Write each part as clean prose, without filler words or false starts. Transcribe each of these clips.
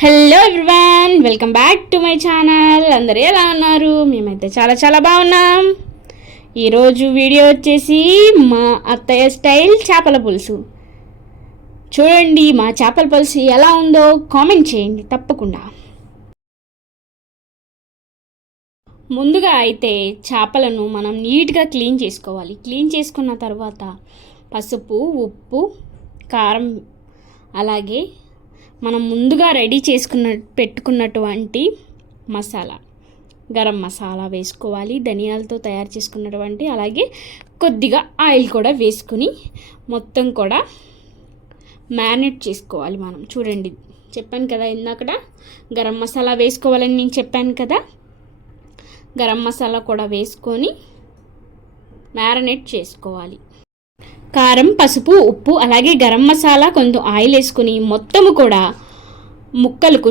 Hello everyone, welcome back to my channel. అందరూ ఎలా ఉన్నారు? మేమైతే చాలా చాలా బాగున్నాం. ఈరోజు వీడియో వచ్చేసి మా అత్తయ్య స్టైల్ చేపల పులుసు. చూడండి మా చేపల పులుసు ఎలా ఉందో కామెంట్ చేయండి తప్పకుండా. ముందుగా అయితే చేపలను మనం నీట్గా క్లీన్ చేసుకోవాలి. క్లీన్ చేసుకున్న తర్వాత పసుపు, ఉప్పు, కారం, అలాగే మనం ముందుగా రెడీ పెట్టుకున్నటువంటి మసాలా, గరం మసాలా వేసుకోవాలి. ధనియాలతో తయారు చేసుకున్నటువంటి, అలాగే కొద్దిగా ఆయిల్ కూడా వేసుకుని మొత్తం కూడా మ్యారినేట్ చేసుకోవాలి. మనం చూడండి, చెప్పాను కదా ఇందాకడ గరం మసాలా వేసుకోవాలని నేను చెప్పాను కదా. గరం మసాలా కూడా వేసుకొని మ్యారినేట్ చేసుకోవాలి. కారం, పసుపు, ఉప్పు, అలాగే గరం మసాలా, కొంచెం ఆయిల్ వేసుకుని మొత్తము కూడా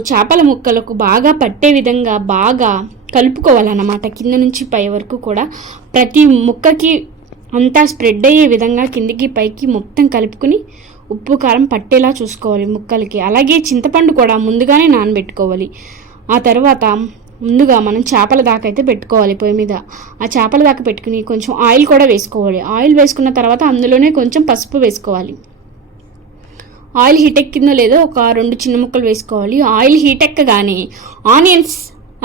చేపల ముక్కలకు బాగా పట్టే విధంగా బాగా కలుపుకోవాలన్నమాట. కింద నుంచి పై వరకు కూడా ప్రతి ముక్కకి అంతా స్ప్రెడ్ అయ్యే విధంగా కిందికి పైకి మొత్తం కలుపుకుని ఉప్పు కారం పట్టేలా చూసుకోవాలి ముక్కలకి. అలాగే చింతపండు కూడా ముందుగానే నానబెట్టుకోవాలి. ఆ తర్వాత ముందుగా మనం చేపల దాకా అయితే పెట్టుకోవాలి పొయ్యి మీద. ఆ చేపల దాకా పెట్టుకుని కొంచెం ఆయిల్ కూడా వేసుకోవాలి. ఆయిల్ వేసుకున్న తర్వాత అందులోనే కొంచెం పసుపు వేసుకోవాలి. ఆయిల్ హీట్ ఎక్కిందో లేదో ఒక 2 చిన్న ముక్కలు వేసుకోవాలి. ఆయిల్ హీట్ ఎక్కగానే ఆనియన్స్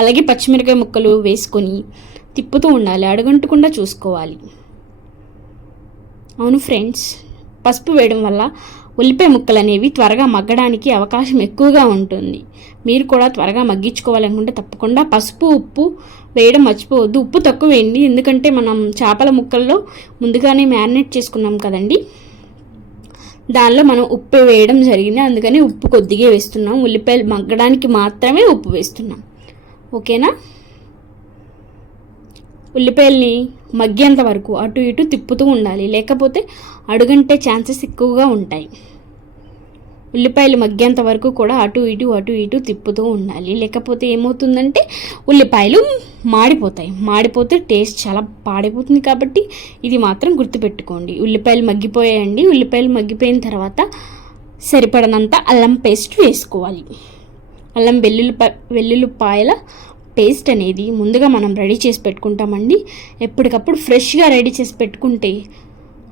అలాగే పచ్చిమిరకాయ ముక్కలు వేసుకొని తిప్పుతూ ఉండాలి, అడుగంటకుండా చూసుకోవాలి. అవును ఫ్రెండ్స్, పసుపు వేయడం వల్ల ఉల్లిపాయ ముక్కలు అనేవి త్వరగా మగ్గడానికి అవకాశం ఎక్కువగా ఉంటుంది. మీరు కూడా త్వరగా మగ్గించుకోవాలనుకుంటే తప్పకుండా పసుపు, ఉప్పు వేయడం మర్చిపోవద్దు. ఉప్పు తక్కువ వేయండి, ఎందుకంటే మనం చేపల ముక్కల్లో ముందుగానే మ్యారినేట్ చేసుకున్నాం కదండి, దానిలో మనం ఉప్పు వేయడం జరిగింది. అందుకని ఉప్పు కొద్దిగా వేస్తున్నాం. ఉల్లిపాయలు మగ్గడానికి మాత్రమే ఉప్పు వేస్తున్నాం. ఓకేనా? ఉల్లిపాయల్ని మగ్గేంత వరకు అటు ఇటు తిప్పుతూ ఉండాలి, లేకపోతే అడుగంటే ఛాన్సెస్ ఎక్కువగా ఉంటాయి. ఉల్లిపాయలు మగ్గేంత వరకు కూడా అటు ఇటు తిప్పుతూ ఉండాలి, లేకపోతే ఏమవుతుందంటే ఉల్లిపాయలు మాడిపోతే టేస్ట్ చాలా పాడైపోతుంది. కాబట్టి ఇది మాత్రం గుర్తుపెట్టుకోండి. ఉల్లిపాయలు మగ్గిపోయాయండి. ఉల్లిపాయలు మగ్గిపోయిన తర్వాత సరిపడనంత అల్లం పేస్ట్ వేసుకోవాలి. అల్లం వెల్లుల్లిపాయల పేస్ట్ అనేది ముందుగా మనం రెడీ చేసి పెట్టుకుంటామండి. ఎప్పటికప్పుడు ఫ్రెష్గా రెడీ చేసి పెట్టుకుంటే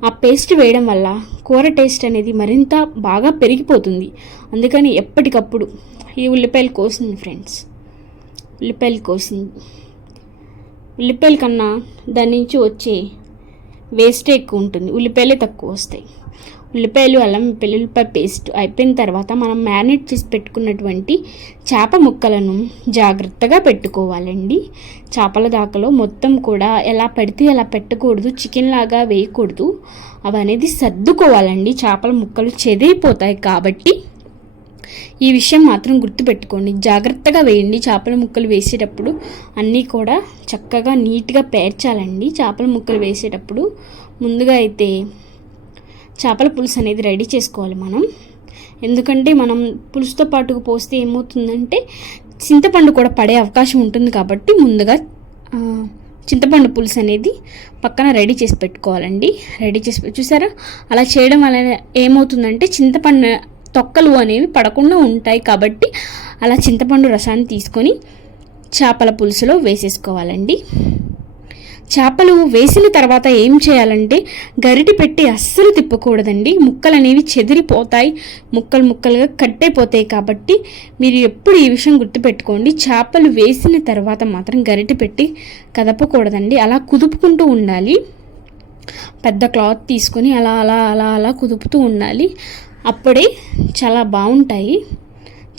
ఆ పేస్ట్ వేయడం వల్ల కూర టేస్ట్ అనేది మరింత బాగా పెరిగిపోతుంది. అందుకని ఎప్పటికప్పుడు ఈ ఉల్లిపాయలు కోసింది ఫ్రెండ్స్, ఉల్లిపాయల కన్నా దాని నుంచి వచ్చే వేస్టే ఎక్కువ ఉంటుంది, ఉల్లిపాయలే తక్కువ వస్తాయి. ఉల్లిపాయలు, అల్లం వెల్లుల్లిపాయ పేస్ట్ అయిపోయిన తర్వాత మనం మ్యారినేట్ చేసి పెట్టుకున్నటువంటి చేప ముక్కలను జాగ్రత్తగా పెట్టుకోవాలండి. చేపల దాకలో మొత్తం కూడా ఎలా పెడితే అలా పెట్టకూడదు, చికెన్ లాగా వేయకూడదు. అవి అనేది సర్దుకోవాలండి. చేపల ముక్కలు చెదిరిపోతాయి. కాబట్టి ఈ విషయం మాత్రం గుర్తుపెట్టుకోండి, జాగ్రత్తగా వేయండి. చేపల ముక్కలు వేసేటప్పుడు అన్నీ కూడా చక్కగా నీట్గా పేర్చాలండి. చేపల ముక్కలు వేసేటప్పుడు ముందుగా అయితే చేపల పులుసు అనేది రెడీ చేసుకోవాలి మనం. ఎందుకంటే మనం పులుసుతో పాటుకు పోస్తే ఏమవుతుందంటే చింతపండు కూడా పడే అవకాశం ఉంటుంది. కాబట్టి ముందుగా చింతపండు పులుసు అనేది పక్కన రెడీ చేసి పెట్టుకోవాలండి. చూసారా, అలా చేయడం వల్ల ఏమవుతుందంటే చింతపండు తొక్కలు అనేవి పడకుండా ఉంటాయి. కాబట్టి అలా చింతపండు రసాన్ని తీసుకొని చేపల పులుసులో వేసేసుకోవాలండి. చేపలు వేసిన తర్వాత ఏం చేయాలంటే గరిటె పెట్టి అస్సలు తిప్పకూడదండి. ముక్కలు అనేవి చెదిరిపోతాయి, ముక్కలుగా కట్టయిపోతాయి. కాబట్టి మీరు ఎప్పుడు ఈ విషయం గుర్తుపెట్టుకోండి. చేపలు వేసిన తర్వాత మాత్రం గరిటె పెట్టి కదపకూడదండి, అలా కుదుపుకుంటూ ఉండాలి. పెద్ద క్లాత్ తీసుకొని అలా అలా అలా అలా కుదుపుతూ ఉండాలి. అప్పుడే చాలా బాగుంటాయి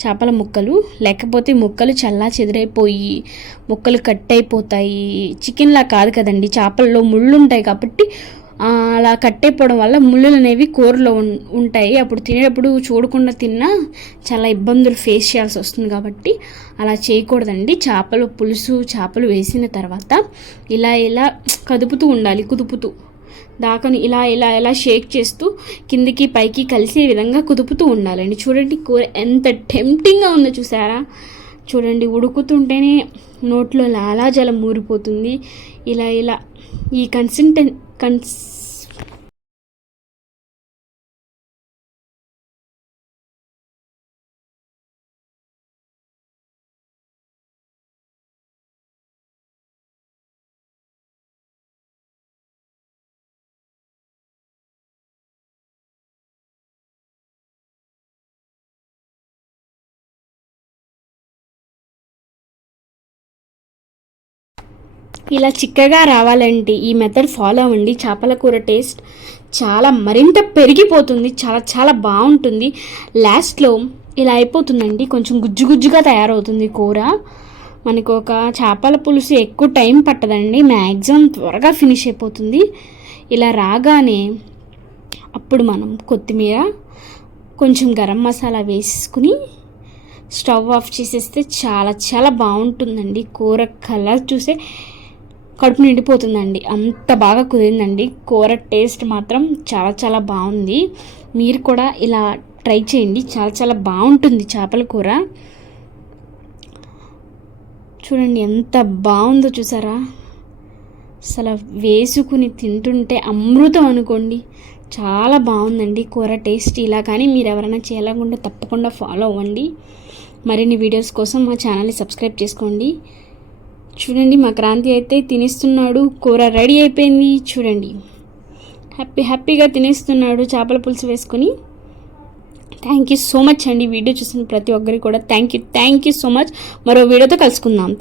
చేపల ముక్కలు. లేకపోతే ముక్కలు చల్లా చెదిరైపోయి ముక్కలు కట్ అయిపోతాయి. చికెన్లా కాదు కదండి, చేపల్లో ముళ్ళు ఉంటాయి. కాబట్టి అలా కట్ అయిపోవడం వల్ల ముళ్ళులు అనేవి కూరలో ఉంటాయి. అప్పుడు తినేటప్పుడు చూడకుండా తిన్నా చాలా ఇబ్బందులు ఫేస్ చేయాల్సి వస్తుంది. కాబట్టి అలా చేయకూడదండి. చేపలు వేసిన తర్వాత ఇలా కదుపుతూ ఉండాలి, కుదుపుతూ దాకని ఇలా షేక్ చేస్తూ కిందికి పైకి కలిసే విధంగా కుదుపుతూ ఉండాలండి. చూడండి కూర ఎంత టెంప్టింగ్గా ఉందో చూసారా. చూడండి, ఉడుకుతుంటేనే నోట్లో లాలాజలం ఊరిపోతుంది. ఇలా ఈ ఇలా చిక్కగా రావాలంటే ఈ మెథడ్ ఫాలో అవ్వండి. చేపల కూర టేస్ట్ చాలా మరింత పెరిగిపోతుంది, చాలా చాలా బాగుంటుంది. లాస్ట్లో ఇలా అయిపోతుందండి, కొంచెం గుజ్జు గుజ్జుగా తయారవుతుంది కూర. మనకు ఒక చేపల పులుసు ఎక్కువ టైం పట్టదండి, మ్యాక్సిమం త్వరగా ఫినిష్ అయిపోతుంది. ఇలా రాగానే అప్పుడు మనం కొత్తిమీర, కొంచెం గరం మసాలా వేసుకుని స్టవ్ ఆఫ్ చేసేస్తే చాలా చాలా బాగుంటుందండి. కూర కలర్ చూసే కడుపు నిండిపోతుందండి, అంత బాగా కుదిరిందండి. కూర టేస్ట్ మాత్రం చాలా చాలా బాగుంది. మీరు కూడా ఇలా ట్రై చేయండి, చాలా చాలా బాగుంటుంది చేపల కూర. చూడండి ఎంత బాగుందో, చూసారా? అసలు వేసుకుని తింటుంటే అమృతం అనుకోండి, చాలా బాగుందండి కూర టేస్ట్. ఇలా కానీ మీరు ఎవరైనా చేయాలనుకుంటే తప్పకుండా ఫాలో అవ్వండి. మరిన్ని వీడియోస్ కోసం మా ఛానల్ని సబ్స్క్రైబ్ చేసుకోండి. చూడండి, మా క్రాంతి అయితే తినేస్తున్నాడు, కూర రెడీ అయిపోయింది. చూడండి, హ్యాపీగా తినేస్తున్నాడు చేపల పులుసు వేసుకొని. థ్యాంక్ యూ సో మచ్ అండి, వీడియో చూసిన ప్రతి ఒక్కరికి కూడా థ్యాంక్ యూ సో మచ్. మరో వీడియోతో కలుసుకుందాం.